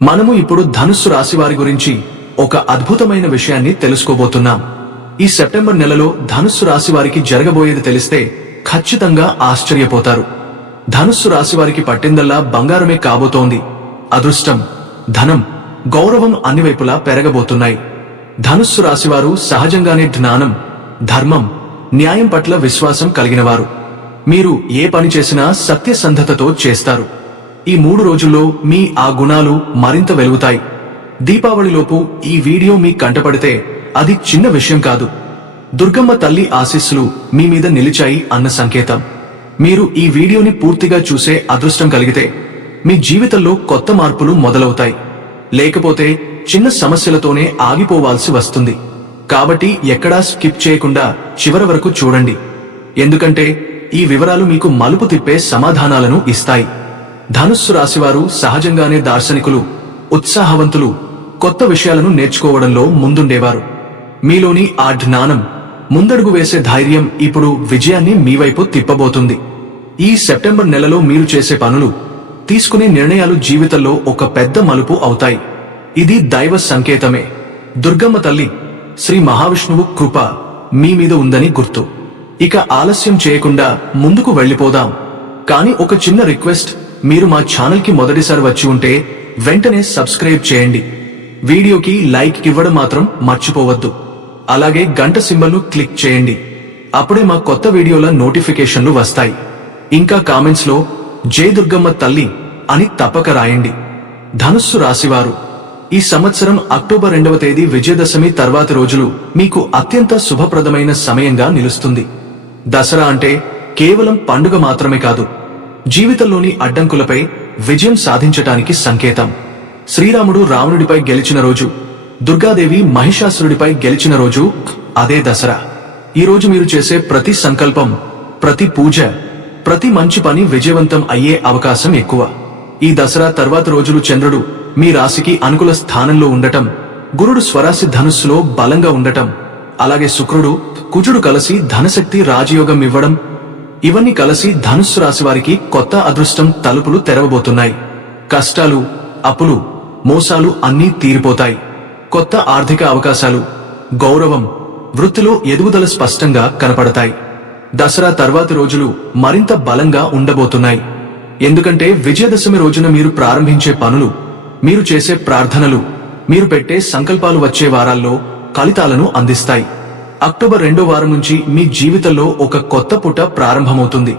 మనము ఇప్పుడు ధనుస్సు రాశి వారి గురించి ఒక అద్భుతమైన విషయాన్ని తెలుసుకోబోతున్నాం. ఈ సెప్టెంబర్ నెలలో ధనుస్సు రాశి వారికి జరగబోయేది తెలిస్తే ఖచ్చితంగా ఆశ్చర్యపోతారు. ధనుస్సు రాశి వారికి పట్టిందల్లా బంగారమే కాబోతోంది. అదృష్టం, ధనం, గౌరవం అన్ని వైపులా పెరగబోతున్నాయి. ధనుస్సు రాశివారు సహజంగానే జ్ఞానం, ధర్మం, న్యాయం పట్ల విశ్వాసం కలిగినవారు. మీరు ఏ పని చేసినా సత్యసంధతతో చేస్తారు. ఈ 3 రోజుల్లో మీ ఆ గుణాలు మరింత వెలుగుతాయి. దీపావళిలోపు ఈ వీడియో మీ కంటపడితే అది చిన్న విషయం కాదు. దుర్గమ్మ తల్లి ఆశీస్సులు మీ మీద నిలిచాయి అన్న సంకేతం. మీరు ఈ వీడియోని పూర్తిగా చూసే అదృష్టం కలిగితే మీ జీవితంలో కొత్త మార్పులు మొదలవుతాయి. లేకపోతే చిన్న సమస్యలతోనే ఆగిపోవాల్సి వస్తుంది. కాబట్టి ఎక్కడా స్కిప్ చేయకుండా చివరి వరకు చూడండి. ఎందుకంటే ఈ వివరాలు మీకు మలుపు తిప్పే సమాధానాలను ఇస్తాయి. ధనుస్సు రాశివారు సహజంగానే దార్శనికులు, ఉత్సాహవంతులు, కొత్త విషయాలను నేర్చుకోవడంలో ముందుండేవారు. మీలోని ఆ జ్ఞానం, ముందడుగు వేసే ధైర్యం ఇప్పుడు విజయాన్ని మీ వైపు తిప్పబోతుంది. ఈ సెప్టెంబర్ నెలలో మీరు చేసే పనులు, తీసుకునే నిర్ణయాలు జీవితంలో ఒక పెద్ద మలుపు అవుతాయి. ఇది దైవ సంకేతమే. దుర్గమ్మ తల్లి, శ్రీ మహావిష్ణువు కృప మీ మీద ఉందని గుర్తు. ఇక ఆలస్యం చేయకుండా ముందుకు వెళ్ళిపోదాం. కానీ ఒక చిన్న రిక్వెస్ట్, మీరు మా ఛానల్ కి మొదటిసారి వచ్చి ఉంటే వెంటనే సబ్స్క్రైబ్ చేయండి. వీడియోకి లైక్ ఇవ్వడం మాత్రం మర్చిపోవద్దు. అలాగే గంట సింబల్ను క్లిక్ చేయండి. అప్పుడే మా కొత్త వీడియోల నోటిఫికేషన్లు వస్తాయి. ఇంకా కామెంట్స్ లో జై దుర్గమ్మ తల్లి అని తప్పక రాయండి. ధనుస్సు రాశివారు, ఈ సంవత్సరం అక్టోబర్ 2వ తేదీ విజయదశమి తర్వాతి రోజులు మీకు అత్యంత శుభప్రదమైన సమయంగా నిలుస్తుంది. దసరా అంటే కేవలం పండుగ మాత్రమే కాదు, జీవితంలోని అడ్డంకులపై విజయం సాధించటానికి సంకేతం. శ్రీరాముడు రావణుడిపై గెలిచిన రోజు, దుర్గాదేవి మహిషాసురుడిపై గెలిచిన రోజు అదే దసరా. ఈ రోజు మీరు చేసే ప్రతి సంకల్పం, ప్రతి పూజ, ప్రతి మంచి పని విజయవంతం అయ్యే అవకాశం ఎక్కువ. ఈ దసరా తర్వాతి రోజులు చంద్రుడు మీ రాశికి అనుకూల స్థానంలో ఉండటం, గురుడు స్వరాశి ధనుస్సులో బలంగా ఉండటం, అలాగే శుక్రుడు, కుజుడు కలిసి ధనశక్తి రాజయోగం ఇవ్వడం, ఇవన్నీ కలిసి ధనుస్సు రాశి వారికి కొత్త అదృష్టం తలుపులు తెరవబోతున్నాయి. కష్టాలు, అప్పులు, మోసాలు అన్నీ తీరిపోతాయి. కొత్త ఆర్థిక అవకాశాలు, గౌరవం, వృత్తిలో ఎదుగుదల స్పష్టంగా కనపడతాయి. దసరా తర్వాతి రోజులు మరింత బలంగా ఉండబోతున్నాయి. ఎందుకంటే విజయదశమి రోజున మీరు ప్రారంభించే పనులు, మీరు చేసే ప్రార్థనలు, మీరు పెట్టే సంకల్పాలు వచ్చే వారాల్లో ఫలితాలను అందిస్తాయి. అక్టోబర్ 2వ వారం నుంచి మీ జీవితంలో ఒక కొత్త పుట ప్రారంభమవుతుంది.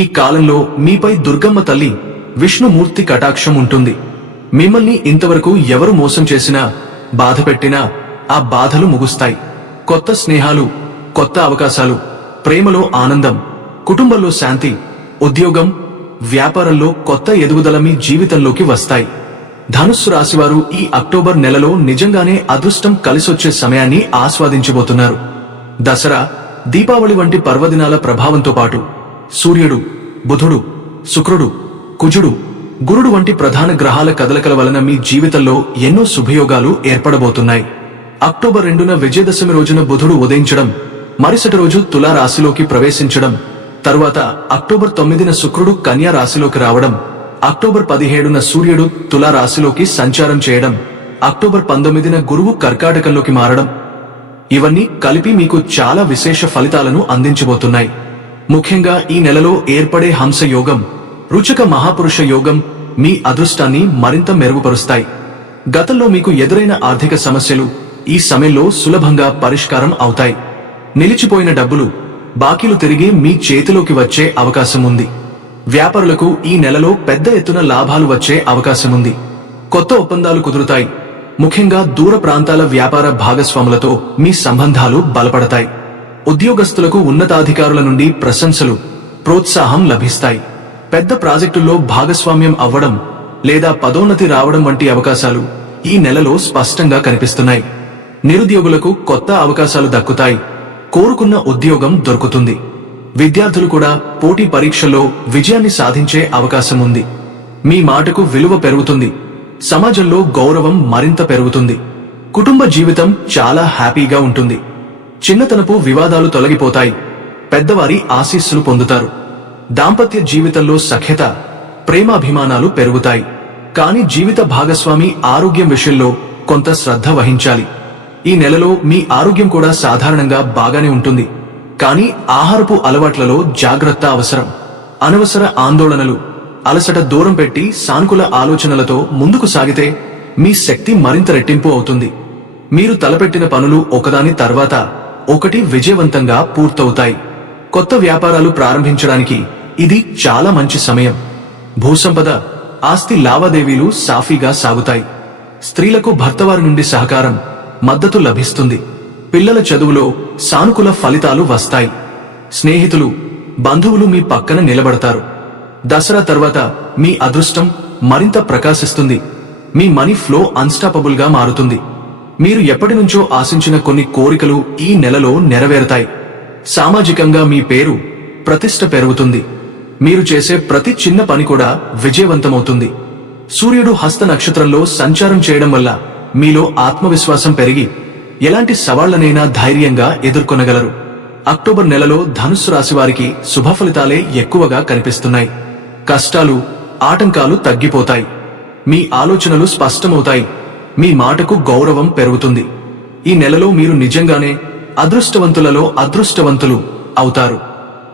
ఈ కాలంలో మీపై దుర్గమ్మ తల్లి, విష్ణుమూర్తి కటాక్షం ఉంటుంది. మిమ్మల్ని ఇంతవరకు ఎవరు మోసం చేసినా, బాధ పెట్టినా ఆ బాధలు ముగుస్తాయి. కొత్త స్నేహాలు, కొత్త అవకాశాలు, ప్రేమలో ఆనందం, కుటుంబంలో శాంతి, ఉద్యోగం, వ్యాపారంలో కొత్త ఎదుగుదల మీ జీవితంలోకి వస్తాయి. ధనుస్సు రాశివారు ఈ అక్టోబర్ నెలలో నిజంగానే అదృష్టం కలిసొచ్చే సమయాన్ని ఆస్వాదించబోతున్నారు. దసరా, దీపావళి వంటి పర్వదినాల ప్రభావంతో పాటు సూర్యుడు, బుధుడు, శుక్రుడు, కుజుడు, గురుడు వంటి ప్రధాన గ్రహాల కదలికల వలన మీ జీవితంలో ఎన్నో శుభయోగాలు ఏర్పడబోతున్నాయి. అక్టోబర్ 2న విజయదశమి రోజున బుధుడు ఉదయించడం, మరుసటి రోజు తులా రాశిలోకి ప్రవేశించడం, తరువాత అక్టోబర్ 9న శుక్రుడు కన్యా రాశిలోకి రావడం, అక్టోబర్ 17న సూర్యుడు తులా రాశిలోకి సంచారం చేయడం, అక్టోబర్ 19న గురువు కర్కాటకంలోకి మారడం, ఇవన్నీ కలిపి మీకు చాలా విశేష ఫలితాలను అందించబోతున్నాయి. ముఖ్యంగా ఈ నెలలో ఏర్పడే హంస యోగం, రుచక మహాపురుష యోగం మీ అదృష్టాన్ని మరింత మెరుగుపరుస్తాయి. గతంలో మీకు ఎదురైన ఆర్థిక సమస్యలు ఈ సమయంలో సులభంగా పరిష్కారం అవుతాయి. నిలిచిపోయిన డబ్బులు, బాకీలు తిరిగి మీ చేతిలోకి వచ్చే అవకాశం ఉంది. వ్యాపారులకు ఈ నెలలో పెద్ద ఎత్తున లాభాలు వచ్చే అవకాశముంది. కొత్త ఒప్పందాలు కుదురుతాయి. ముఖ్యంగా దూర ప్రాంతాల వ్యాపార భాగస్వాములతో మీ సంబంధాలు బలపడతాయి. ఉద్యోగస్తులకు ఉన్నతాధికారుల నుండి ప్రశంసలు, ప్రోత్సాహం లభిస్తాయి. పెద్ద ప్రాజెక్టుల్లో భాగస్వామ్యం అవ్వడం లేదా పదోన్నతి రావడం వంటి అవకాశాలు ఈ నెలలో స్పష్టంగా కనిపిస్తున్నాయి. నిరుద్యోగులకు కొత్త అవకాశాలు దక్కుతాయి. కోరుకున్న ఉద్యోగం దొరుకుతుంది. విద్యార్థులు కూడా పోటీ పరీక్షల్లో విజయాన్ని సాధించే అవకాశం ఉంది. మీ మాటకు విలువ పెరుగుతుంది. సమాజంలో గౌరవం మరింత పెరుగుతుంది. కుటుంబ జీవితం చాలా హ్యాపీగా ఉంటుంది. చిన్నతనపు వివాదాలు తొలగిపోతాయి. పెద్దవారి ఆశీస్సులు పొందుతారు. దాంపత్య జీవితంలో సఖ్యత, ప్రేమాభిమానాలు పెరుగుతాయి. కానీ జీవిత భాగస్వామి ఆరోగ్యం విషయంలో కొంత శ్రద్ధ వహించాలి. ఈ నెలలో మీ ఆరోగ్యం కూడా సాధారణంగా బాగానే ఉంటుంది, కానీ ఆహారపు అలవాట్లలో జాగ్రత్త అవసరం. అనవసర ఆందోళనలు, అలసట దూరం పెట్టి సానుకూల ఆలోచనలతో ముందుకు సాగితే మీ శక్తి మరింత రెట్టింపు అవుతుంది. మీరు తలపెట్టిన పనులు ఒకదాని తర్వాత ఒకటి విజయవంతంగా పూర్తవుతాయి. కొత్త వ్యాపారాలు ప్రారంభించడానికి ఇది చాలా మంచి సమయం. భూసంపద, ఆస్తి లావాదేవీలు సాఫీగా సాగుతాయి. స్త్రీలకు భర్తవారి నుండి సహకారం, మద్దతు లభిస్తుంది. పిల్లల చదువులో సానుకూల ఫలితాలు వస్తాయి. స్నేహితులు, బంధువులు మీ పక్కన నిలబడతారు. దసరా తర్వాత మీ అదృష్టం మరింత ప్రకాశిస్తుంది. మీ మనీ ఫ్లో అన్స్టాపబుల్ గా మారుతుంది. మీరు ఎప్పటినుంచో ఆశించిన కొన్ని కోరికలు ఈ నెలలో నెరవేరుతాయి. సామాజికంగా మీ పేరు, ప్రతిష్ట పెరుగుతుంది. మీరు చేసే ప్రతి చిన్న పని కూడా విజయవంతమవుతుంది. సూర్యుడు హస్త నక్షత్రంలో సంచారం చేయడం వల్ల మీలో ఆత్మవిశ్వాసం పెరిగి ఎలాంటి సవాళ్లనైనా ధైర్యంగా ఎదుర్కొనగలరు. అక్టోబర్ నెలలో ధనుస్సు రాశి వారికి శుభ ఫలితాలే ఎక్కువగా కనిపిస్తున్నాయి. కష్టాలు, ఆటంకాలు తగ్గిపోతాయి. మీ ఆలోచనలు స్పష్టమవుతాయి. మీ మాటకు గౌరవం పెరుగుతుంది. ఈ నెలలో మీరు నిజంగానే అదృష్టవంతులలో అదృష్టవంతులు అవుతారు.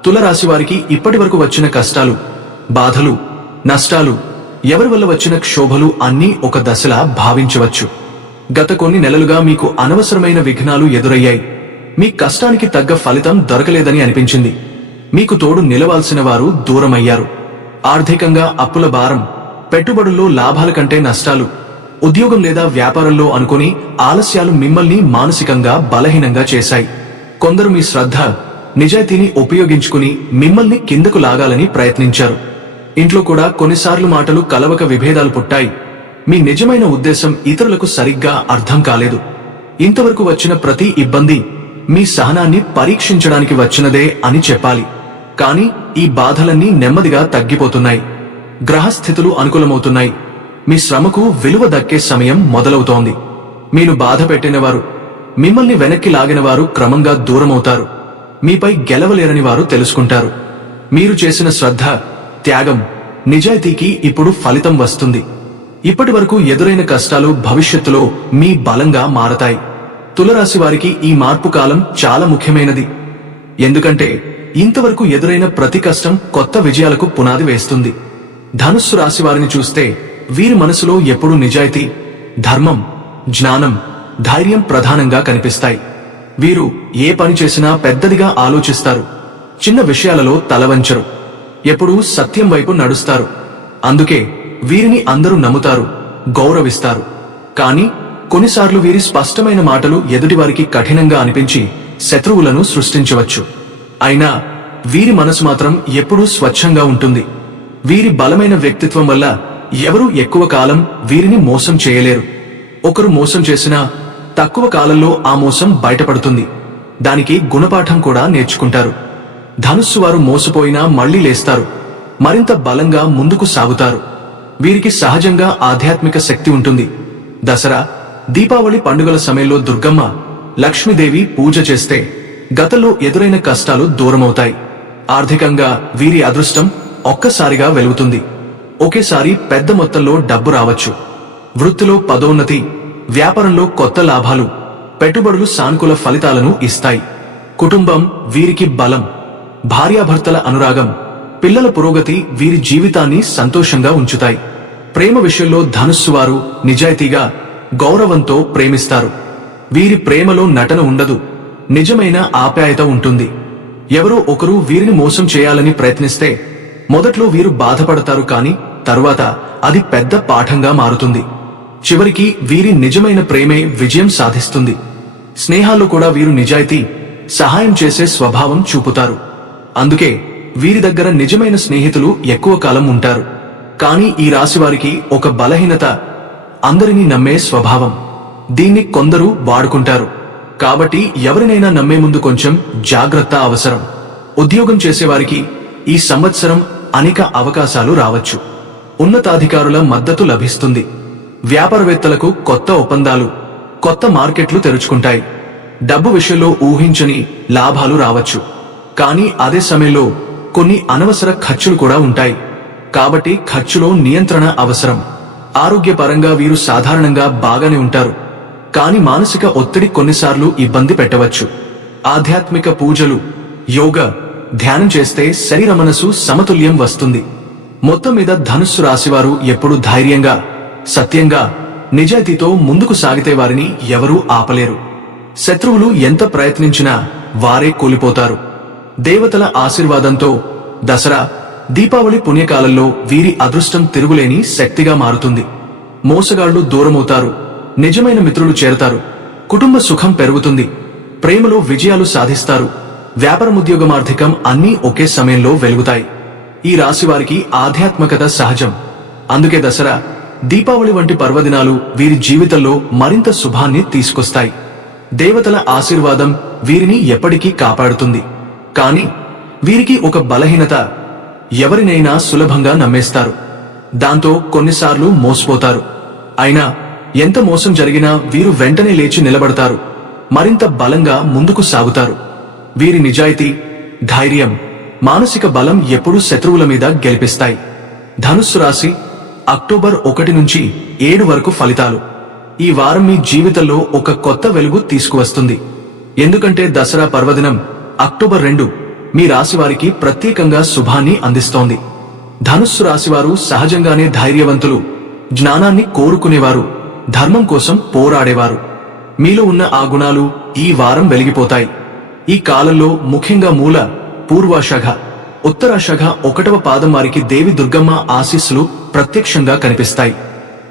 తులరాశి వారికి ఇప్పటివరకు వచ్చిన కష్టాలు, బాధలు, నష్టాలు, ఎవరి వల్ల వచ్చిన క్షోభలు అన్నీ ఒక దశలా భావించవచ్చు. గత కొన్ని నెలలుగా మీకు అనవసరమైన విఘ్నాలు ఎదురయ్యాయి. మీ కష్టానికి తగ్గ ఫలితం దొరకలేదని అనిపించింది. మీకు తోడు నిలవాల్సిన వారు దూరమయ్యారు. ఆర్థికంగా అప్పుల భారం, పెట్టుబడుల్లో లాభాల కంటే నష్టాలు, ఉద్యోగం లేదా వ్యాపారంలో అనుకుని ఆలస్యాలు మిమ్మల్ని మానసికంగా బలహీనంగా చేశాయి. కొందరు మీ శ్రద్ధ, నిజాయితీని ఉపయోగించుకుని మిమ్మల్ని కిందకు లాగాలని ప్రయత్నించారు. ఇంట్లో కూడా కొన్నిసార్లు మాటలు కలవక విభేదాలు పుట్టాయి. మీ నిజమైన ఉద్దేశం ఇతరులకు సరిగ్గా అర్థం కాలేదు. ఇంతవరకు వచ్చిన ప్రతి ఇబ్బంది మీ సహనాన్ని పరీక్షించడానికి వచ్చినదే అని చెప్పాలి. కానీ ఈ బాధలన్నీ నెమ్మదిగా తగ్గిపోతున్నాయి. గ్రహస్థితులు అనుకూలమవుతున్నాయి. మీ శ్రమకు విలువ దక్కే సమయం మొదలవుతోంది. మీరు బాధ పెట్టినవారు, మిమ్మల్ని వెనక్కి లాగినవారు క్రమంగా దూరమవుతారు. మీపై గెలవలేరని వారు తెలుసుకుంటారు. మీరు చేసిన శ్రద్ధ, త్యాగం, నిజాయితీకి ఇప్పుడు ఫలితం వస్తుంది. ఇప్పటి వరకు ఎదురైన కష్టాలు భవిష్యత్తులో మీ బలంగా మారతాయి. తులరాశి వారికి ఈ మార్పు కాలం చాలా ముఖ్యమైనది. ఎందుకంటే ఇంతవరకు ఎదురైన ప్రతి కష్టం కొత్త విజయాలకు పునాది వేస్తుంది. ధనుస్సు రాశి వారిని చూస్తే వీరి మనసులో ఎప్పుడూ నిజాయితీ, ధర్మం, జ్ఞానం, ధైర్యం ప్రధానంగా కనిపిస్తాయి. వీరు ఏ పని చేసినా పెద్దదిగా ఆలోచిస్తారు. చిన్న విషయాలలో తలవంచరు. ఎప్పుడూ సత్యం వైపు నడుస్తారు. అందుకే వీరిని అందరూ నమ్ముతారు, గౌరవిస్తారు. కానీ కొన్నిసార్లు వీరి స్పష్టమైన మాటలు ఎదుటివారికి కఠినంగా అనిపించి శత్రువులను సృష్టించవచ్చు. అయినా వీరి మనసు మాత్రం ఎప్పుడూ స్వచ్ఛంగా ఉంటుంది. వీరి బలమైన వ్యక్తిత్వం వల్ల ఎవరూ ఎక్కువ కాలం వీరిని మోసం చేయలేరు. ఒకరు మోసం చేసినా తక్కువ కాలంలో ఆ మోసం బయటపడుతుంది. దానికి గుణపాఠం కూడా నేర్చుకుంటారు. ధనుస్సు వారు మోసపోయినా మళ్లీ లేస్తారు. మరింత బలంగా ముందుకు సాగుతారు. వీరికి సహజంగా ఆధ్యాత్మిక శక్తి ఉంటుంది. దసరా, దీపావళి పండుగల సమయంలో దుర్గమ్మ, లక్ష్మీదేవి పూజ చేస్తే గతంలో ఎదురైన కష్టాలు దూరమవుతాయి. ఆర్థికంగా వీరి అదృష్టం ఒక్కసారిగా వెలుగుతుంది. ఒకేసారి పెద్ద మొత్తంలో డబ్బు రావచ్చు. వృత్తిలో పదోన్నతి, వ్యాపారంలో కొత్త లాభాలు, పెట్టుబడులు సానుకూల ఫలితాలను ఇస్తాయి. కుటుంబం వీరికి బలం. భార్యాభర్తల అనురాగం, పిల్లల పురోగతి వీరి జీవితాన్ని సంతోషంగా ఉంచుతాయి. ప్రేమ విషయంలో ధనుస్సు వారు నిజాయితీగా, గౌరవంతో ప్రేమిస్తారు. వీరి ప్రేమలో నటన ఉండదు, నిజమైన ఆప్యాయత ఉంటుంది. ఎవరో ఒకరు వీరిని మోసం చేయాలని ప్రయత్నిస్తే మొదట్లో వీరు బాధపడతారు. కానీ తరువాత అది పెద్ద పాఠంగా మారుతుంది. చివరికి వీరి నిజమైన ప్రేమే విజయం సాధిస్తుంది. స్నేహాల్లో కూడా వీరు నిజాయితీ, సహాయం చేసే స్వభావం చూపుతారు. అందుకే వీరి దగ్గర నిజమైన స్నేహితులు ఎక్కువ కాలం ఉంటారు. కానీ ఈ రాశివారికి ఒక బలహీనత, అందరినీ నమ్మే స్వభావం. దీన్ని కొందరు వాడుకుంటారు. కాబట్టి ఎవరినైనా నమ్మే ముందు కొంచెం జాగ్రత్త అవసరం. ఉద్యోగం చేసేవారికి ఈ సంవత్సరం అనేక అవకాశాలు రావచ్చు. ఉన్నతాధికారుల మద్దతు లభిస్తుంది. వ్యాపారవేత్తలకు కొత్త ఒప్పందాలు, కొత్త మార్కెట్లు తెరుచుకుంటాయి. డబ్బు విషయంలో ఊహించని లాభాలు రావచ్చు. కానీ అదే సమయంలో కొన్ని అనవసర ఖర్చులు కూడా ఉంటాయి. కాబట్టి ఖర్చులో నియంత్రణ అవసరం. ఆరోగ్యపరంగా వీరు సాధారణంగా బాగానే ఉంటారు, కానీ మానసిక ఒత్తిడి కొన్నిసార్లు ఇబ్బంది పెట్టవచ్చు. ఆధ్యాత్మిక పూజలు, యోగా, ధ్యానం చేస్తే శరీర మనసు సమతుల్యం వస్తుంది. మొత్తం మీద ధనుస్సు రాశివారు ఎప్పుడు ధైర్యంగా, సత్యంగా, నిజాయితీతో ముందుకు సాగితే వారిని ఎవరూ ఆపలేరు. శత్రువులు ఎంత ప్రయత్నించినా వారే కూలిపోతారు. దేవతల ఆశీర్వాదంతో దసరా, దీపావళి పుణ్యకాలంలో వీరి అదృష్టం తిరుగులేని శక్తిగా మారుతుంది. మోసగాళ్లు దూరమవుతారు, నిజమైన మిత్రులు చేరతారు, కుటుంబ సుఖం పెరుగుతుంది, ప్రేమలో విజయాలు సాధిస్తారు, వ్యాపారముద్యోగమార్థికం అన్నీ ఒకే సమయంలో వెలుగుతాయి. ఈ రాశివారికి ఆధ్యాత్మికత సహజం. అందుకే దసరా, దీపావళి వంటి పర్వదినాలు వీరి జీవితంలో మరింత శుభాన్ని తీసుకొస్తాయి. దేవతల ఆశీర్వాదం వీరిని ఎప్పటికీ కాపాడుతుంది. కాని వీరికి ఒక బలహీనత: ఎవరినైనా సులభంగా నమ్మేస్తారు. దాంతో కొన్నిసార్లు మోసపోతారు. అయినా ఎంత మోసం జరిగినా వీరు వెంటనే లేచి నిలబడతారు, మరింత బలంగా ముందుకు సాగుతారు. వీరి నిజాయితీ, ధైర్యం, మానసిక బలం ఎప్పుడూ శత్రువుల మీద గెలిపిస్తాయి. ధనుస్సు రాశి, అక్టోబర్ 1 నుంచి 7 వరకు ఫలితాలు. ఈ వారం మీ జీవితంలో ఒక కొత్త వెలుగు తీసుకువస్తుంది. ఎందుకంటే దసరా పర్వదినం అక్టోబర్ 2 మీ రాశివారికి ప్రత్యేకంగా శుభాన్ని అందిస్తోంది. ధనుస్సు రాశివారు సహజంగానే ధైర్యవంతులు, జ్ఞానాన్ని కోరుకునేవారు, ధర్మం కోసం పోరాడేవారు. మీలో ఉన్న ఆ గుణాలు ఈ వారం వెలిగిపోతాయి. ఈ కాలంలో ముఖ్యంగా మూల, పూర్వాషాఢ, ఉత్తరాషాఢ 1వ పాదం వారికి దేవి దుర్గమ్మ ఆశీస్సులు ప్రత్యక్షంగా కనిపిస్తాయి.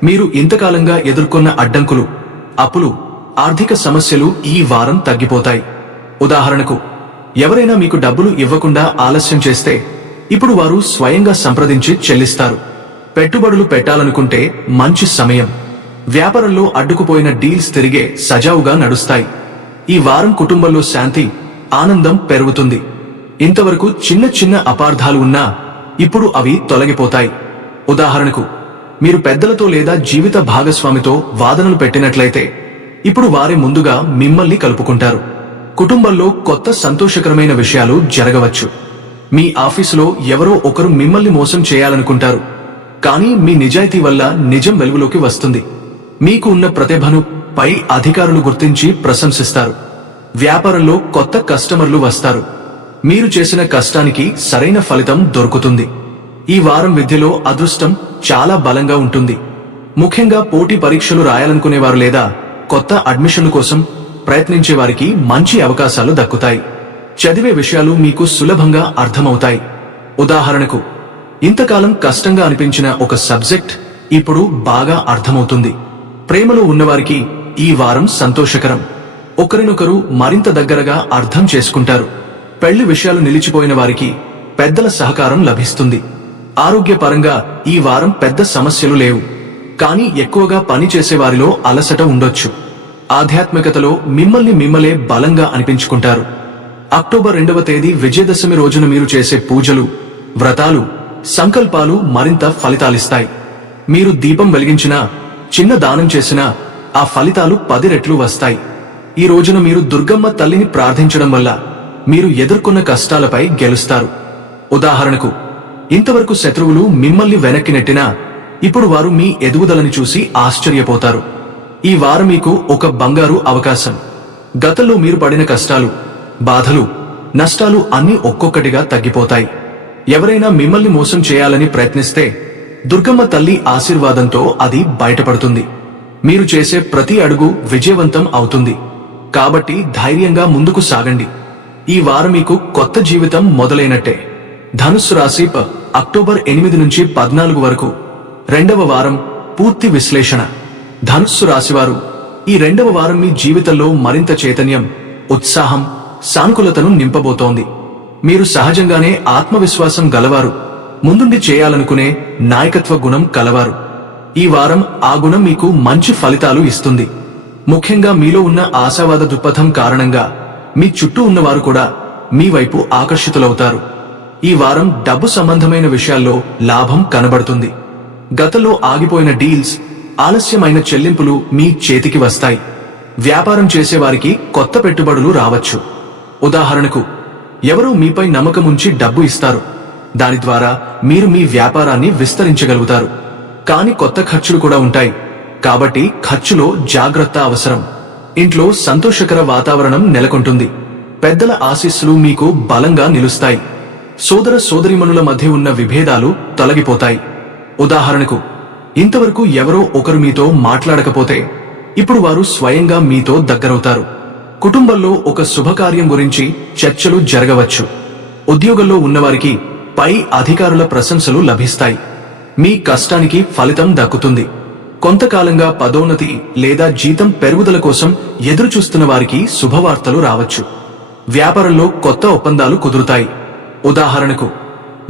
మీరు ఇంతకాలంగా ఎదుర్కొన్న అడ్డంకులు, అప్పులు, ఆర్థిక సమస్యలు ఈ వారం తగ్గిపోతాయి. ఉదాహరణకు, ఎవరైనా మీకు డబ్బులు ఇవ్వకుండా ఆలస్యం చేస్తే ఇప్పుడు వారు స్వయంగా సంప్రదించి చెల్లిస్తారు. పెట్టుబడులు పెట్టాలనుకుంటే మంచి సమయం. వ్యాపారంలో అడ్డుకుపోయిన డీల్స్ తిరిగే సజావుగా నడుస్తాయి. ఈ వారం కుటుంబంలో శాంతి, ఆనందం పెరుగుతుంది. ఇంతవరకు చిన్న చిన్న అపార్థాలు ఉన్నా ఇప్పుడు అవి తొలగిపోతాయి. ఉదాహరణకు, మీరు పెద్దలతో లేదా జీవిత భాగస్వామితో వాదనలు పెట్టినట్లయితే ఇప్పుడు వారే ముందుగా మిమ్మల్ని కలుపుకుంటారు. కుటుంబంలో కొత్త సంతోషకరమైన విషయాలు జరగవచ్చు. మీ ఆఫీసులో ఎవరో ఒకరు మిమ్మల్ని మోసం చేయాలనుకుంటారు, కానీ మీ నిజాయితీ వల్ల నిజం వెలుగులోకి వస్తుంది. మీకు ఉన్న ప్రతిభను పై అధికారులు గుర్తించి ప్రశంసిస్తారు. వ్యాపారంలో కొత్త కస్టమర్లు వస్తారు. మీరు చేసిన కష్టానికి సరైన ఫలితం దొరుకుతుంది. ఈ వారం విద్యలో అదృష్టం చాలా బలంగా ఉంటుంది. ముఖ్యంగా పోటీ పరీక్షలు రాయాలనుకునేవారు లేదా కొత్త అడ్మిషన్ కోసం ప్రయత్నించే వారికి మంచి అవకాశాలు దక్కుతాయి. చదివే విషయాలు మీకు సులభంగా అర్థమవుతాయి. ఉదాహరణకు, ఇంతకాలం కష్టంగా అనిపించిన ఒక సబ్జెక్ట్ ఇప్పుడు బాగా అర్థమవుతుంది. ప్రేమలో ఉన్నవారికి ఈ వారం సంతోషకరం. ఒకరినొకరు మరింత దగ్గరగా అర్థం చేసుకుంటారు. పెళ్లి విషయాలు నిలిచిపోయిన వారికి పెద్దల సహకారం లభిస్తుంది. ఆరోగ్యపరంగా ఈ వారం పెద్ద సమస్యలు లేవు, కానీ ఎక్కువగా పని చేసేవారిలో అలసట ఉండొచ్చు. ఆధ్యాత్మికతలో మిమ్మల్నే బలంగా అనిపించుకుంటారు. అక్టోబర్ 2వ తేదీ విజయదశమి రోజున మీరు చేసే పూజలు, వ్రతాలు, సంకల్పాలు మరింత ఫలితాలిస్తాయి. మీరు దీపం వెలిగించినా, చిన్న దానం చేసినా ఆ ఫలితాలు 10 రెట్లు వస్తాయి. ఈ రోజున మీరు దుర్గమ్మ తల్లిని ప్రార్థించడం వల్ల మీరు ఎదుర్కొన్న కష్టాలపై గెలుస్తారు. ఉదాహరణకు, ఇంతవరకు శత్రువులు మిమ్మల్ని వెనక్కి నెట్టినా ఇప్పుడు వారు మీ ఎదుగుదలని చూసి ఆశ్చర్యపోతారు. ఈ వారం మీకు ఒక బంగారు అవకాశం. గతంలో మీరు పడిన కష్టాలు, బాధలు, నష్టాలు అన్నీ ఒక్కొక్కటిగా తగ్గిపోతాయి. ఎవరైనా మిమ్మల్ని మోసం చేయాలని ప్రయత్నిస్తే దుర్గమ్మ తల్లి ఆశీర్వాదంతో అది బయటపడుతుంది. మీరు చేసే ప్రతి అడుగు విజయవంతం అవుతుంది. కాబట్టి ధైర్యంగా ముందుకు సాగండి. ఈ వారం మీకు కొత్త జీవితం మొదలైనట్టే. ధనుస్సు రాశి, అక్టోబర్ 8 నుంచి 14 వరకు 2వ వారం పూర్తి విశ్లేషణ. ధనుస్సు రాశివారు, ఈ 2వ వారం మీ జీవితంలో మరింత చైతన్యం, ఉత్సాహం, సానుకూలతను నింపబోతోంది. మీరు సహజంగానే ఆత్మవిశ్వాసం గలవారు, ముందుండి చేయాలనుకునే నాయకత్వ గుణం కలవారు. ఈ వారం ఆ గుణం మీకు మంచి ఫలితాలు ఇస్తుంది. ముఖ్యంగా మీలో ఉన్న ఆశావాద దృక్పథం కారణంగా మీ చుట్టూ ఉన్నవారు కూడా మీ వైపు ఆకర్షితులవుతారు. ఈ వారం డబ్బు సంబంధమైన విషయాల్లో లాభం కనబడుతుంది. గతంలో ఆగిపోయిన డీల్స్, ఆలస్యమైన చెల్లింపులు మీ చేతికి వస్తాయి. వ్యాపారం చేసేవారికి కొత్త పెట్టుబడులు రావచ్చు. ఉదాహరణకు, ఎవరో మీపై నమ్మకముంచి డబ్బు ఇస్తారు. దాని ద్వారా మీరు మీ వ్యాపారాన్ని విస్తరించగలుగుతారు. కాని కొత్త ఖర్చులు కూడా ఉంటాయి. కాబట్టి ఖర్చులో జాగ్రత్త అవసరం. ఇంట్లో సంతోషకర వాతావరణం నెలకొంటుంది. పెద్దల ఆశీస్సులు మీకు బలంగా నిలుస్తాయి. సోదర సోదరీమణుల మధ్య ఉన్న విభేదాలు తొలగిపోతాయి. ఉదాహరణకు, ఇంతవరకు ఎవరో ఒకరు మీతో మాట్లాడకపోతే ఇప్పుడు వారు స్వయంగా మీతో దగ్గరవుతారు. కుటుంబంలో ఒక శుభకార్యం గురించి చర్చలు జరగవచ్చు. ఉద్యోగంలో ఉన్నవారికి పై అధికారుల ప్రశంసలు లభిస్తాయి. మీ కష్టానికి ఫలితం దక్కుతుంది. కొంతకాలంగా పదోన్నతి లేదా జీతం పెరుగుదల కోసం ఎదురుచూస్తున్న వారికి శుభవార్తలు రావచ్చు. వ్యాపారంలో కొత్త ఒప్పందాలు కుదురుతాయి. ఉదాహరణకు,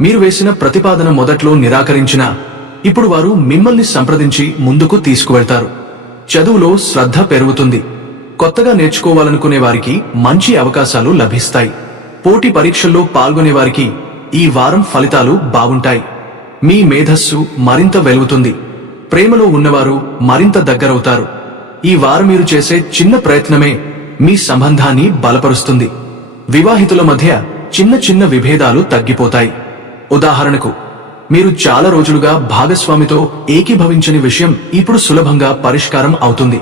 మీరు వేసిన ప్రతిపాదన మొదట్లో నిరాకరించినా ఇప్పుడు వారు మిమ్మల్ని సంప్రదించి ముందుకు తీసుకువెళ్తారు. చదువులో శ్రద్ధ పెరుగుతుంది. కొత్తగా నేర్చుకోవాలనుకునే వారికి మంచి అవకాశాలు లభిస్తాయి. పోటీ పరీక్షల్లో పాల్గొనే వారికి ఈ వారం ఫలితాలు బాగుంటాయి. మీ మేధస్సు మరింత వెలుగుతుంది. ప్రేమలో ఉన్నవారు మరింత దగ్గరవుతారు. ఈ వారం మీరు చేసే చిన్న ప్రయత్నమే మీ సంబంధాన్ని బలపరుస్తుంది. వివాహితుల మధ్య చిన్న చిన్న విభేదాలు తగ్గిపోతాయి. ఉదాహరణకు, మీరు చాలా రోజులుగా భాగస్వామితో ఏకీభవించని విషయం ఇప్పుడు సులభంగా పరిష్కారం అవుతుంది.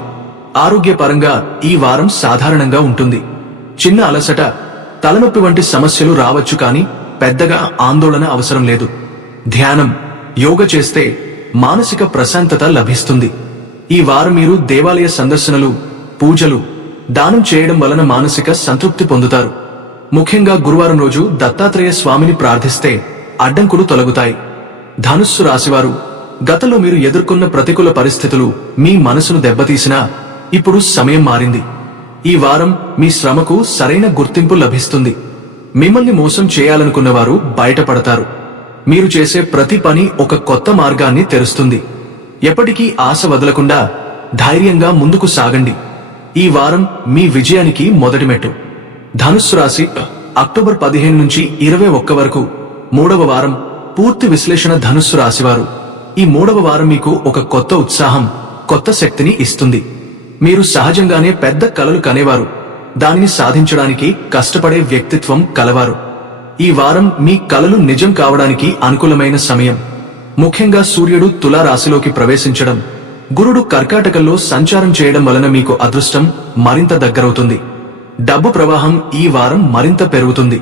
ఆరోగ్యపరంగా ఈ వారం సాధారణంగా ఉంటుంది. చిన్న అలసట, తలనొప్పి వంటి సమస్యలు రావచ్చు, కానీ పెద్దగా ఆందోళన అవసరం లేదు. ధ్యానం, యోగ చేస్తే మానసిక ప్రశాంతత లభిస్తుంది. ఈ వారం మీరు దేవాలయ సందర్శనలు, పూజలు, దానం చేయడం వలన మానసిక సంతృప్తి పొందుతారు. ముఖ్యంగా గురువారం రోజు దత్తాత్రేయ స్వామిని ప్రార్థిస్తే అడ్డంకులు తొలగుతాయి. ధనుస్సు రాశివారు, గతంలో మీరు ఎదుర్కొన్న ప్రతికూల పరిస్థితులు మీ మనసును దెబ్బతీసినా ఇప్పుడు సమయం మారింది. ఈ వారం మీ శ్రమకు సరైన గుర్తింపు లభిస్తుంది. మిమ్మల్ని మోసం చేయాలనుకున్నవారు బయటపడతారు. మీరు చేసే ప్రతి పని ఒక కొత్త మార్గాన్ని తెరుస్తుంది. ఎప్పటికీ ఆశ వదలకుండా ధైర్యంగా ముందుకు సాగండి. ఈ వారం మీ విజయానికి మొదటి మెట్టు. ధనుస్సు రాశి, అక్టోబర్ 15 నుంచి 21 వరకు 3వ వారం. పూర్తి విశ్లేషణ. ధనుస్సు రాశివారు, ఈ 3వ వారం మీకు ఒక కొత్త ఉత్సాహం, కొత్త శక్తిని ఇస్తుంది. మీరు సహజంగానే పెద్ద కలలు కనేవారు. దానిని సాధించడానికి కష్టపడే వ్యక్తిత్వం కలవారు. ఈ వారం మీ కలలు నిజం కావడానికి అనుకూలమైన సమయం. ముఖ్యంగా సూర్యుడు తులా రాశిలోకి ప్రవేశించడం, గురుడు కర్కాటకంలో సంచారం చేయడం వలన మీకు అదృష్టం మరింత దగ్గరవుతుంది. డబ్బు ప్రవాహం ఈ వారం మరింత పెరుగుతుంది.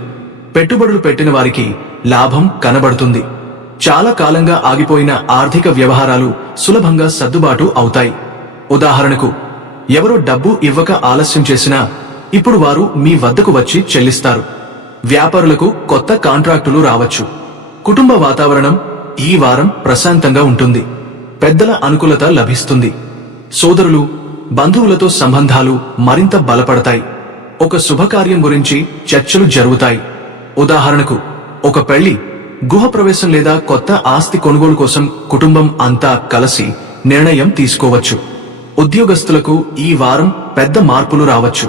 పెట్టుబడులు పెట్టిన వారికి లాభం కనబడుతుంది. చాలా కాలంగా ఆగిపోయిన ఆర్థిక వ్యవహారాలు సులభంగా సర్దుబాటు అవుతాయి. ఉదాహరణకు, ఎవరో డబ్బు ఇవ్వక ఆలస్యం చేసినా ఇప్పుడు వారు మీ వద్దకు వచ్చి చెల్లిస్తారు. వ్యాపారులకు కొత్త కాంట్రాక్టులు రావచ్చు. కుటుంబ వాతావరణం ఈ వారం ప్రశాంతంగా ఉంటుంది. పెద్దల అనుకూలత లభిస్తుంది. సోదరులు, బంధువులతో సంబంధాలు మరింత బలపడతాయి. ఒక శుభకార్యం గురించి చర్చలు జరుగుతాయి. ఉదాహరణకు, ఒక పెళ్లి, గృహప్రవేశం లేదా కొత్త ఆస్తి కొనుగోలు కోసం కుటుంబం అంతా కలిసి నిర్ణయం తీసుకోవచ్చు. ఉద్యోగస్తులకు ఈ వారం పెద్ద మార్పులు రావచ్చు.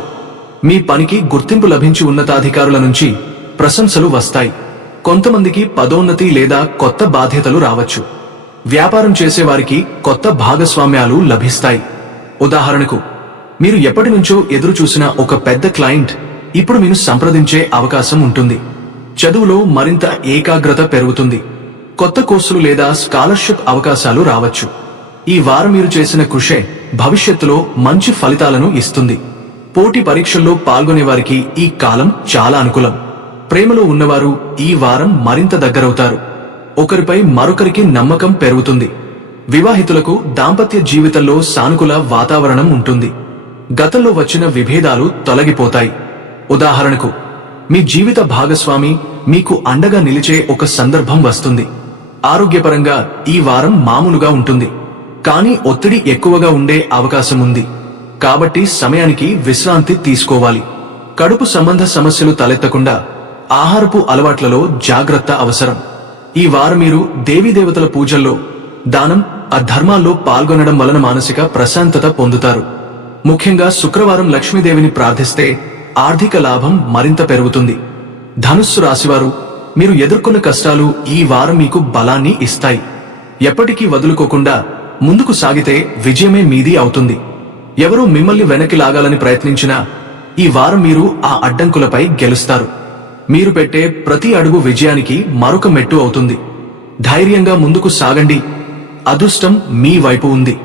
మీ పనికి గుర్తింపు లభించి ఉన్నతాధికారుల నుంచి ప్రశంసలు వస్తాయి. కొంతమందికి పదోన్నతి లేదా కొత్త బాధ్యతలు రావచ్చు. వ్యాపారం చేసేవారికి కొత్త భాగస్వామ్యాలు లభిస్తాయి. ఉదాహరణకు, మీరు ఎప్పటి నుంచో ఎదురు చూసిన ఒక పెద్ద క్లయింట్ ఇప్పుడు మీరు సంప్రదించే అవకాశం ఉంటుంది. చదువులో మరింత ఏకాగ్రత పెరుగుతుంది. కొత్త కోర్సులు లేదా స్కాలర్షిప్ అవకాశాలు రావచ్చు. ఈ వారం మీరు చేసిన కృషే భవిష్యత్తులో మంచి ఫలితాలను ఇస్తుంది. పోటీ పరీక్షల్లో పాల్గొనే వారికి ఈ కాలం చాలా అనుకూలం. ప్రేమలో ఉన్నవారు ఈ వారం మరింత దగ్గరవుతారు. ఒకరిపై మరొకరికి నమ్మకం పెరుగుతుంది. వివాహితులకు దాంపత్య జీవితంలో సానుకూల వాతావరణం ఉంటుంది. గతంలో వచ్చిన విభేదాలు తొలగిపోతాయి. ఉదాహరణకు, మీ జీవిత భాగస్వామి మీకు అండగా నిలిచే ఒక సందర్భం వస్తుంది. ఆరోగ్యపరంగా ఈ వారం మామూలుగా ఉంటుంది, కానీ ఒత్తిడి ఎక్కువగా ఉండే అవకాశం ఉంది. కాబట్టి సమయానికి విశ్రాంతి తీసుకోవాలి. కడుపు సంబంధ సమస్యలు తలెత్తకుండా ఆహారపు అలవాట్లలో జాగ్రత్త అవసరం. ఈ వారం మీరు దేవీదేవతల పూజల్లో, దానం, ధర్మాల్లో పాల్గొనడం వలన మానసిక ప్రశాంతత పొందుతారు. ముఖ్యంగా శుక్రవారం లక్ష్మీదేవిని ప్రార్థిస్తే ఆర్థిక లాభం మరింత పెరుగుతుంది. ధనుస్సు రాశివారు, మీరు ఎదుర్కొన్న కష్టాలు ఈ వారం మీకు బలాన్ని ఇస్తాయి. ఎప్పటికీ వదులుకోకుండా ముందుకు సాగితే విజయమే మీది అవుతుంది. ఎవరూ మిమ్మల్ని వెనక్కి లాగాలని ప్రయత్నించినా ఈ వారం మీరు ఆ అడ్డంకులపై గెలుస్తారు. మీరు పెట్టే ప్రతి అడుగు విజయానికి మరొక మెట్టు అవుతుంది. ధైర్యంగా ముందుకు సాగండి. అదృష్టం మీ వైపు ఉంది.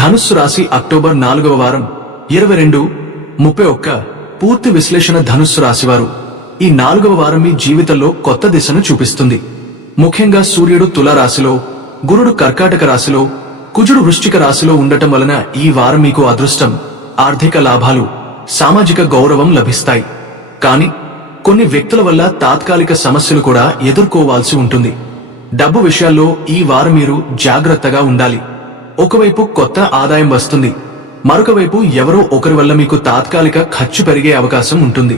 ధనుస్సు రాశి అక్టోబర్ 4వ వారం 22-31 పూర్తి విశ్లేషణ. ధనుస్సు రాశివారు ఈ 4వ వారం మీ జీవితంలో కొత్త దిశను చూపిస్తుంది. ముఖ్యంగా సూర్యుడు తుల రాశిలో, గురుడు కర్కాటక రాశిలో, కుజుడు వృశ్చిక రాశిలో ఉండటం వలన ఈ వారం మీకు అదృష్టం, ఆర్థిక లాభాలు, సామాజిక గౌరవం లభిస్తాయి. కానీ కొన్ని వ్యక్తుల వల్ల తాత్కాలిక సమస్యలు కూడా ఎదుర్కోవాల్సి ఉంటుంది. డబ్బు విషయాల్లో ఈ వారం మీరు జాగ్రత్తగా ఉండాలి. ఒకవైపు కొత్త ఆదాయం వస్తుంది, మరొక వైపు ఎవరో ఒకరి వల్ల మీకు తాత్కాలిక ఖర్చు పెరిగే అవకాశం ఉంటుంది.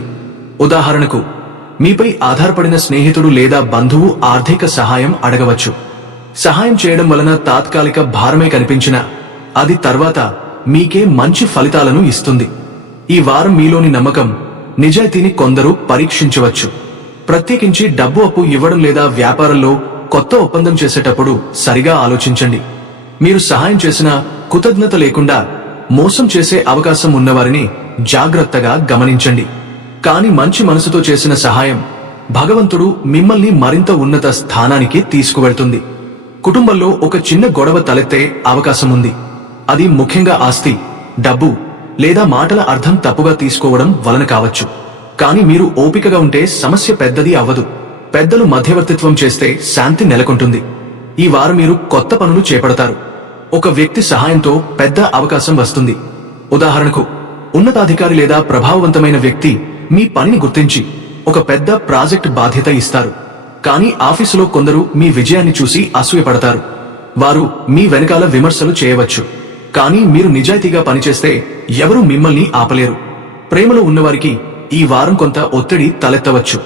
ఉదాహరణకు, మీపై ఆధారపడిన స్నేహితుడు లేదా బంధువు ఆర్థిక సహాయం అడగవచ్చు. సహాయం చేయడం వలన తాత్కాలిక భారమే కనిపించినా అది తర్వాత మీకే మంచి ఫలితాలను ఇస్తుంది. ఈ వారం మీలోని నమ్మకం, నిజాయితీని కొందరు పరీక్షించవచ్చు. ప్రత్యేకించి డబ్బు అప్పు ఇవ్వడం లేదా వ్యాపారంలో కొత్త ఒప్పందం చేసేటప్పుడు సరిగా ఆలోచించండి. మీరు సహాయం చేసినా కృతజ్ఞత లేకుండా మోసం చేసే అవకాశం ఉన్నవారిని జాగ్రత్తగా గమనించండి. కానీ మంచి మనసుతో చేసిన సహాయం భగవంతుడు మిమ్మల్ని మరింత ఉన్నత స్థానానికి తీసుకువెళ్తుంది. కుటుంబంలో ఒక చిన్న గొడవ తలెత్తే అవకాశం ఉంది. అది ముఖ్యంగా ఆస్తి, డబ్బు లేదా మాటల అర్థం తప్పుగా తీసుకోవడం వలన కావచ్చు. కానీ మీరు ఓపికగా ఉంటే సమస్య పెద్దది అవ్వదు. పెద్దలు మధ్యవర్తిత్వం చేస్తే శాంతి నెలకొంటుంది. ఈ వారం మీరు కొత్త పనులు చేపడతారు. ఒక వ్యక్తి సహాయంతో పెద్ద అవకాశం వస్తుంది. ఉదాహరణకు, ఉన్నతాధికారి లేదా ప్రభావవంతమైన వ్యక్తి మీ పనిని గుర్తించి ఒక పెద్ద ప్రాజెక్ట్ బాధ్యత ఇస్తారు. కానీ ఆఫీసులో కొందరు మీ విజయాన్ని చూసి అసూయపడతారు. వారు మీ వెనకాల విమర్శలు చేయవచ్చు. కానీ మీరు నిజాయితీగా పనిచేస్తే ఎవరూ మిమ్మల్ని ఆపలేరు. ప్రేమలో ఉన్నవారికి ఈ వారం కొంత ఒత్తిడి తలెత్తవచ్చు.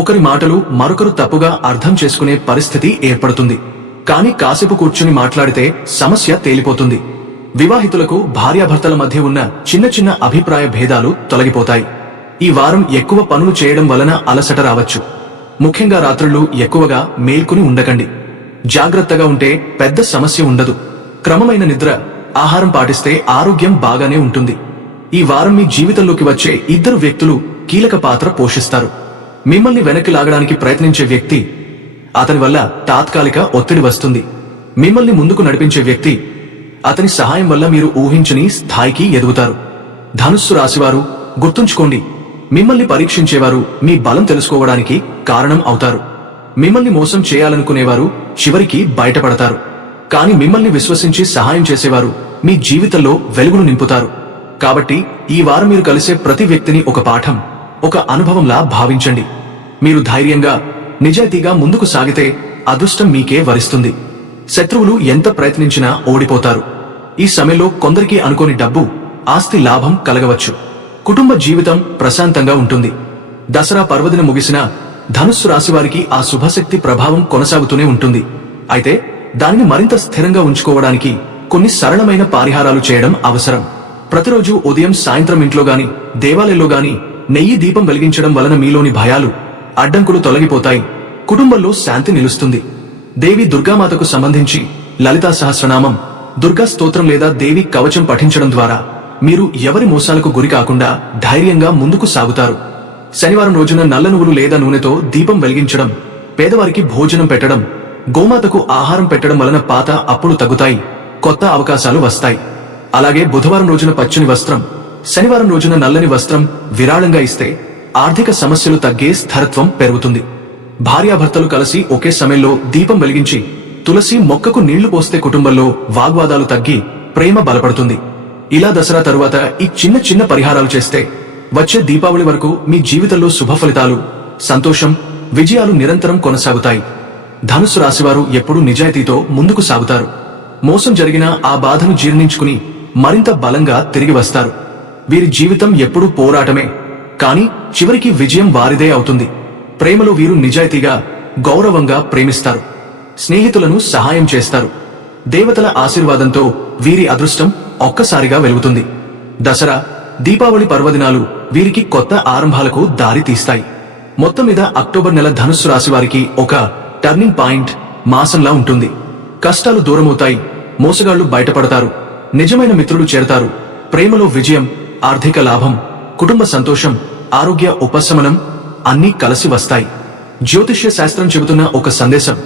ఒకరి మాటలు మరొకరు తప్పుగా అర్థం చేసుకునే పరిస్థితి ఏర్పడుతుంది. కానీ కాసేపు కూర్చుని మాట్లాడితే సమస్య తేలిపోతుంది. వివాహితులకు భార్యాభర్తల మధ్య ఉన్న చిన్న చిన్న అభిప్రాయ భేదాలు తొలగిపోతాయి. ఈ వారం ఎక్కువ పనులు చేయడం వలన అలసట రావచ్చు. ముఖ్యంగా రాత్రులు ఎక్కువగా మేల్కొని ఉండకండి. జాగ్రత్తగా ఉంటే పెద్ద సమస్య ఉండదు. క్రమమైన నిద్ర, ఆహారం పాటిస్తే ఆరోగ్యం బాగానే ఉంటుంది. ఈ వారం మీ జీవితంలోకి వచ్చే ఇద్దరు వ్యక్తులు కీలక పాత్ర పోషిస్తారు. మిమ్మల్ని వెనక్కి లాగడానికి ప్రయత్నించే వ్యక్తి, అతని వల్ల తాత్కాలిక ఒత్తిడి వస్తుంది. మిమ్మల్ని ముందుకు నడిపించే వ్యక్తి, అతని సహాయం వల్ల మీరు ఊహించని స్థాయికి ఎదుగుతారు. ధనుస్సు రాశివారు గుర్తుంచుకోండి, మిమ్మల్ని పరీక్షించేవారు మీ బలం తెలుసుకోవడానికి కారణం అవుతారు. మిమ్మల్ని మోసం చేయాలనుకునేవారు చివరికి బయటపడతారు. కానీ మిమ్మల్ని విశ్వసించి సహాయం చేసేవారు మీ జీవితంలో వెలుగును నింపుతారు. కాబట్టి ఈ వారం మీరు కలిసే ప్రతి వ్యక్తిని ఒక పాఠం, ఒక అనుభవంలా భావించండి. మీరు ధైర్యంగా, నిజాయితీగా ముందుకు సాగితే అదృష్టం మీకే వరిస్తుంది. శత్రువులు ఎంత ప్రయత్నించినా ఓడిపోతారు. ఈ సమయంలో కొందరికి అనుకోని డబ్బు, ఆస్తి లాభం కలగవచ్చు. కుటుంబ జీవితం ప్రశాంతంగా ఉంటుంది. దసరా పర్వదిన ముగిసినా ధనుస్సు రాశివారికి ఆ శుభశక్తి ప్రభావం కొనసాగుతూనే ఉంటుంది. అయితే దానిని మరింత స్థిరంగా ఉంచుకోవడానికి కొన్ని సరళమైన పరిహారాలు చేయడం అవసరం. ప్రతిరోజు ఉదయం సాయంత్రం ఇంట్లో గాని, దేవాలయంలో గాని నెయ్యి దీపం వెలిగించడం వలన మీలోని భయాలు, అడ్డంకులు తొలగిపోతాయి. కుటుంబంలో శాంతి నిలుస్తుంది. దేవి దుర్గామాతకు సంబంధించి లలితా సహస్రనామం, దుర్గా స్తోత్రం లేదా దేవి కవచం పఠించడం ద్వారా మీరు ఎవరి మోసాలకు గురి కాకుండా ధైర్యంగా ముందుకు సాగుతారు. శనివారం రోజున నల్ల నువ్వులు లేదా నూనెతో దీపం వెలిగించడం, పేదవారికి భోజనం పెట్టడం, గోమాతకు ఆహారం పెట్టడం వలన పాత అప్పులు తగ్గుతాయి, కొత్త అవకాశాలు వస్తాయి. అలాగే బుధవారం రోజున పచ్చని వస్త్రం, శనివారం రోజున నల్లని వస్త్రం విరాళంగా ఇస్తే ఆర్థిక సమస్యలు తగ్గే స్థిరత్వం పెరుగుతుంది. భార్యాభర్తలు కలిసి ఒకే సమయంలో దీపం వెలిగించి తులసి మొక్కకు నీళ్లు పోస్తే కుటుంబంలో వాగ్వాదాలు తగ్గి ప్రేమ బలపడుతుంది. ఇలా దసరా తరువాత ఈ చిన్న చిన్న పరిహారాలు చేస్తే వచ్చే దీపావళి వరకు మీ జీవితంలో శుభ ఫలితాలు, సంతోషం, విజయాలు నిరంతరం కొనసాగుతాయి. ధనుస్సు రాశివారు ఎప్పుడూ నిజాయితీతో ముందుకు సాగుతారు. మోసం జరిగిన ఆ బాధను జీర్ణించుకుని మరింత బలంగా తిరిగి వస్తారు. వీరి జీవితం ఎప్పుడూ పోరాటమే, కానీ చివరికి విజయం వారిదే అవుతుంది. ప్రేమలో వీరు నిజాయితీగా, గౌరవంగా ప్రేమిస్తారు. స్నేహితులను సహాయం చేస్తారు. దేవతల ఆశీర్వాదంతో వీరి అదృష్టం ఒక్కసారిగా వెలుగుతుంది. దసరా, దీపావళి పర్వదినాలు వీరికి కొత్త ఆరంభాలకు దారి తీస్తాయి. మొత్తం మీద అక్టోబర్ నెల ధనుస్సు రాశి వారికి ఒక టర్నింగ్ పాయింట్ మాసంలా ఉంటుంది. కష్టాలు దూరమవుతాయి, మోసగాళ్లు బయటపడతారు, నిజమైన మిత్రులు చేరతారు. ప్రేమలో విజయం, ఆర్థిక లాభం, కుటుంబ సంతోషం, ఆరోగ్య ఉపశమనం అన్నీ కలిసి వస్తాయి. జ్యోతిష్య శాస్త్రం చెబుతున్న ఒక సందేశం,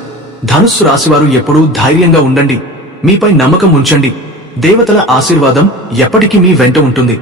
ధనుస్సు రాశివారు ఎప్పుడూ ధైర్యంగా ఉండండి, మీపై నమ్మకం ఉంచండి. దేవతల ఆశీర్వాదం ఎప్పటికీ మీ వెంట ఉంటుంది.